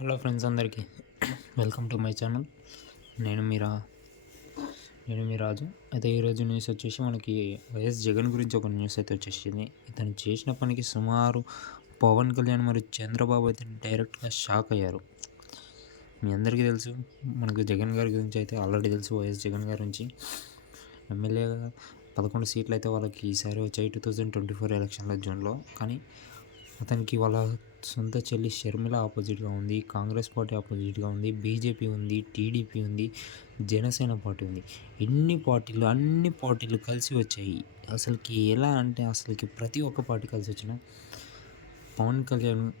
Hello friends అందరికీ welcome to my channel. నేను మీరా నేను మీ రాజు. అయితే ఈరోజు న్యూస్ వచ్చేసి మనకి వైఎస్ జగన్ గురించి ఒక న్యూస్ అయితే వచ్చేసింది. ఇతను చేసిన పనికి సుమారు పవన్ కళ్యాణ్ మరియు చంద్రబాబు అయితే డైరెక్ట్గా షాక్ అయ్యారు. మీ అందరికీ తెలుసు మనకు జగన్ గారి గురించి అయితే ఆల్రెడీ తెలుసు వైఎస్ జగన్ గారి నుంచి ఎమ్మెల్యేగా పదకొండు సీట్లు అయితే వాళ్ళకి ఈసారి వచ్చాయి టూ థౌజండ్ ట్వంటీ ఫోర్ ఎలక్షన్లో జూన్లో. కానీ అతనికి వాళ్ళ సొంత చెల్లి షర్మిల ఆపోజిట్గా ఉంది కాంగ్రెస్ పార్టీ ఆపోజిట్గా ఉంది బీజేపీ ఉంది టీడీపీ ఉంది జనసేన పార్టీ ఉంది. ఎన్ని పార్టీలు అన్ని పార్టీలు కలిసి వచ్చాయి. అసలుకి ఎలా అంటే అసలుకి ప్రతి ఒక్క పార్టీ కలిసి వచ్చిన పవన్ కళ్యాణ్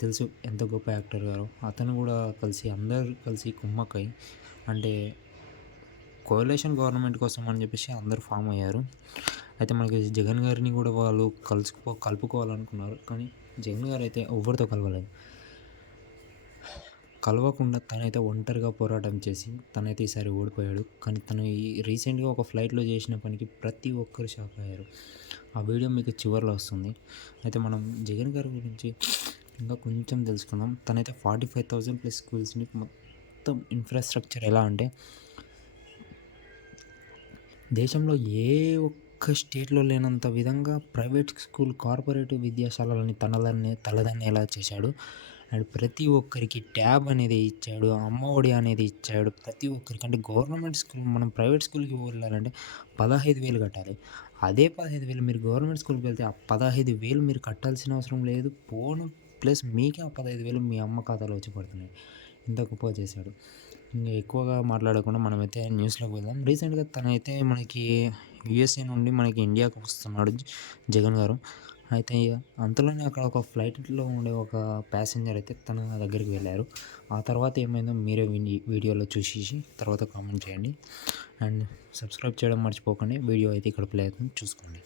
తెలుసు ఎంత గొప్ప యాక్టర్ గారు. అతను కూడా కలిసి అందరు కలిసి కుమ్మక్కై అంటే కోలేషన్ గవర్నమెంట్ కోసం అని చెప్పేసి అందరూ ఫామ్ అయ్యారు. అయితే మనకి జగన్ గారిని కూడా వాళ్ళు కలుసుకో కలుపుకోవాలనుకున్నారు. కానీ జగన్ గారు అయితే ఎవరితో కలవలేదు. కలవకుండా తనైతే ఒంటరిగా పోరాటం చేసి తనైతే ఈసారి ఓడిపోయాడు. కానీ తను ఈ రీసెంట్గా ఒక ఫ్లైట్లో చేసిన పనికి ప్రతి ఒక్కరు షాక్ అయ్యారు. ఆ వీడియో మీకు చివరిలో వస్తుంది. అయితే మనం జగన్ గారి గురించి ఇంకా కొంచెం తెలుసుకుందాం. తనైతే ఫార్టీ ఫైవ్ థౌజండ్ ప్లస్ స్కూల్స్ని మొత్తం ఇన్ఫ్రాస్ట్రక్చర్ ఎలా అంటే దేశంలో ఏ ఒక్క ఒక్క స్టేట్లో లేనంత విధంగా ప్రైవేట్ స్కూల్ కార్పొరేటివ్ విద్యాశాలలని తనదన్నే తలదన్నేలా చేశాడు? అండ్ ప్రతి ఒక్కరికి ట్యాబ్ అనేది ఇచ్చాడు అమ్మఒడి అనేది ఇచ్చాడు ప్రతి ఒక్కరికి అంటే గవర్నమెంట్ స్కూల్ మనం ప్రైవేట్ స్కూల్కి వెళ్ళాలంటే పదహైదు వేలు కట్టాలి. అదే పదహైదు వేలు మీరు గవర్నమెంట్ స్కూల్కి వెళ్తే ఆ పదహైదు వేలు మీరు కట్టాల్సిన అవసరం లేదు. పోను ప్లస్ మీకే ఆ పదహైదు వేలు మీ అమ్మ ఖాతాలో వచ్చి పడుతున్నాయి. ఇంత గొప్ప చేశాడు. ఇంకా ఎక్కువగా మాట్లాడకుండా మనమైతే న్యూస్లోకి వెళ్దాం రీసెంట్గా తనైతే మనకి యూఎస్ఏ నుండి మనకి ఇండియాకి వస్తున్నాడు జగన్ గారు. అయితే అంతలోనే అక్కడ ఒక ఫ్లైట్లో ఉండే ఒక ప్యాసింజర్ అయితే తన దగ్గరికి వెళ్ళారు. ఆ తర్వాత ఏమైందో మీరే వీడియోలో చూసేసి తర్వాత కామెంట్ చేయండి. అండ్ సబ్స్క్రైబ్ చేయడం మర్చిపోకండి. వీడియో అయితే ఇక్కడ ప్లే అవుతుంది. చూసుకోండి.